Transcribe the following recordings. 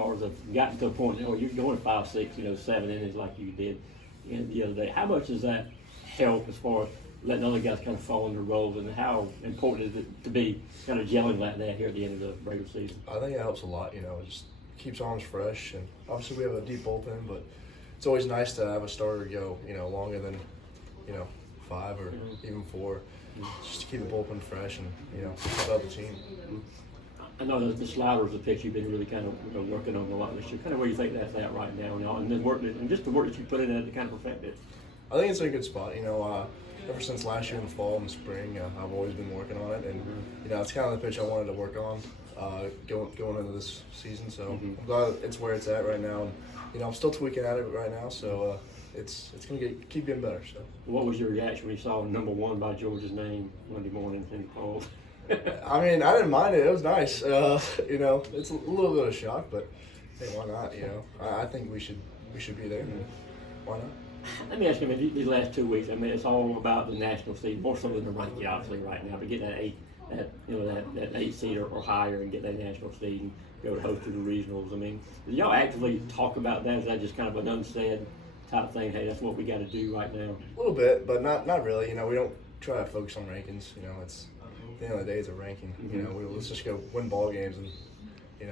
stars have gotten to a point, you're going 5, 6, 7 innings like you did the other day. How much does that help as far as letting other guys kind of fall in their roles, and how important is it to be kind of gelling like that here at the end of the regular season? I think it helps a lot, it just keeps arms fresh, and obviously we have a deep bullpen, but it's always nice to have a starter go, longer than, 5 or even 4, just to keep the bullpen fresh and, help out the team. I know the slider is a pitch you've been really kind of working on a lot this year. Kind of where you think that's at right now, and then and just the work that you put in it to kind of perfect it. I think it's in a good spot. Ever since last year in the fall and spring, I've always been working on it, and it's kind of the pitch I wanted to work on going into this season. So I'm glad it's where it's at right now, and I'm still tweaking at it right now. So it's gonna keep getting better. So. What was your reaction when you saw number 1 by George's name Monday morning in the polls? I mean, I didn't mind it. It was nice. It's a little bit of a shock, but hey, why not? I think we should be there. Why not? Let me ask you, these last 2 weeks, it's all about the national seed, more so than the ranking, obviously, right now. But getting that 8 seed or higher and get that national seed and go to host to the regionals. Do y'all actively talk about that? Is that just kind of an unsaid type thing? Hey, that's what we got to do right now. A little bit, but not really. We don't try to focus on rankings. It's at the end of the day, it's a ranking. Let's just go win ball games, and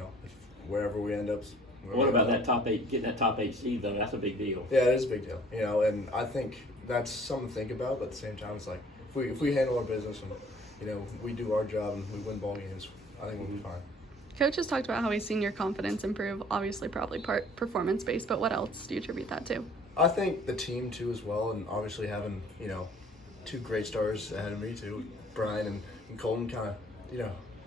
wherever we end up. What about that top 8? Getting that top 8 seed though, that's a big deal. Yeah, it is a big deal. And I think that's something to think about. But at the same time, it's like if we handle our business and we do our job and we win ball games, I think we'll be fine. Coach has talked about how he's seen your confidence improve. Obviously, probably part performance based, but what else do you attribute that to? I think the team too as well, and obviously having 2 great stars ahead of me too, Brian and Colton, kind of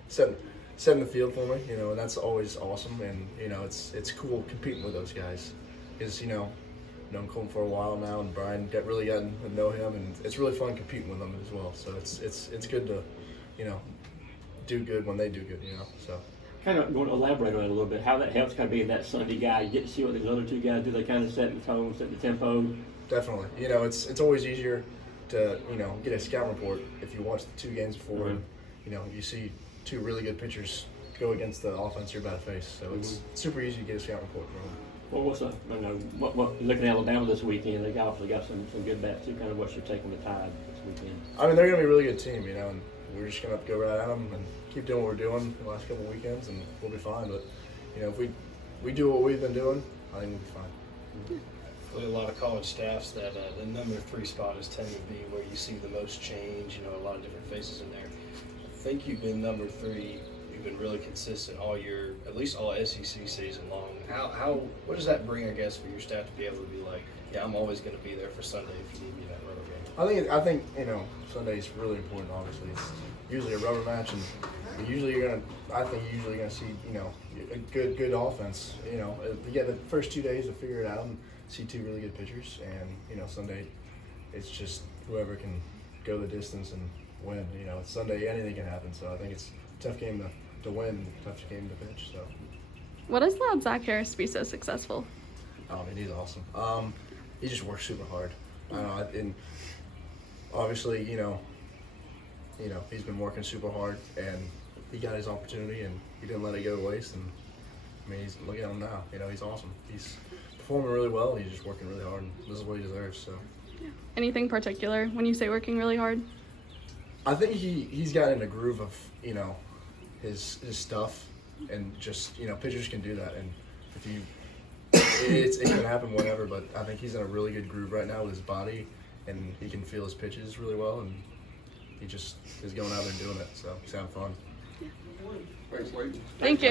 setting the field for me, and that's always awesome. And it's cool competing with those guys, because known Colton for a while now, and Brian really gotten to know him, and it's really fun competing with them as well. So it's good to do good when they do good, So. Kind of going to elaborate on it a little bit, how that helps kind of being that Sunday guy. You get to see what these other 2 guys do. They kind of set the tone, set the tempo. Definitely. It's always easier to, get a scout report if you watch the 2 games before and, you see 2 really good pitchers go against the offense you're about to face. So it's super easy to get a scout report from them. Well, looking at Alabama this weekend, they obviously got some good bats too. Kind of what's your take on the Tide this weekend? They're going to be a really good team, and we're just going to have to go right at them and keep doing what we're doing the last couple of weekends, and we'll be fine. But, if we do what we've been doing, I think we'll be fine. A lot of college staffs that the number 3 spot is tending to be where you see the most change, a lot of different faces in there. I think you've been number 3. You've been really consistent all year, at least all SEC season long. What does that bring, I guess, for your staff to be able to be like, yeah, I'm always going to be there for Sunday if you need me that rubber game? I think Sunday's really important. Obviously, it's usually a rubber match, and usually you're gonna see a good offense. You get the first 2 days to figure it out and see 2 really good pitchers, and Sunday, it's just whoever can go the distance and win. It's Sunday, anything can happen. So I think it's a tough game to win, tough game to pitch. So. What has allowed Zach Harris to be so successful? He's awesome. He just works super hard. And obviously, he's been working super hard, and he got his opportunity, and he didn't let it go to waste. And look at him now. He's awesome. He's performing really well. He's just working really hard, and this is what he deserves. So. Yeah. Anything particular when you say working really hard? I think he's got in a groove of his stuff, and just pitchers can do that, and if you it can happen whenever, but I think he's in a really good groove right now with his body, and he can feel his pitches really well, and he just is going out there and doing it, so he's having fun. Thank you.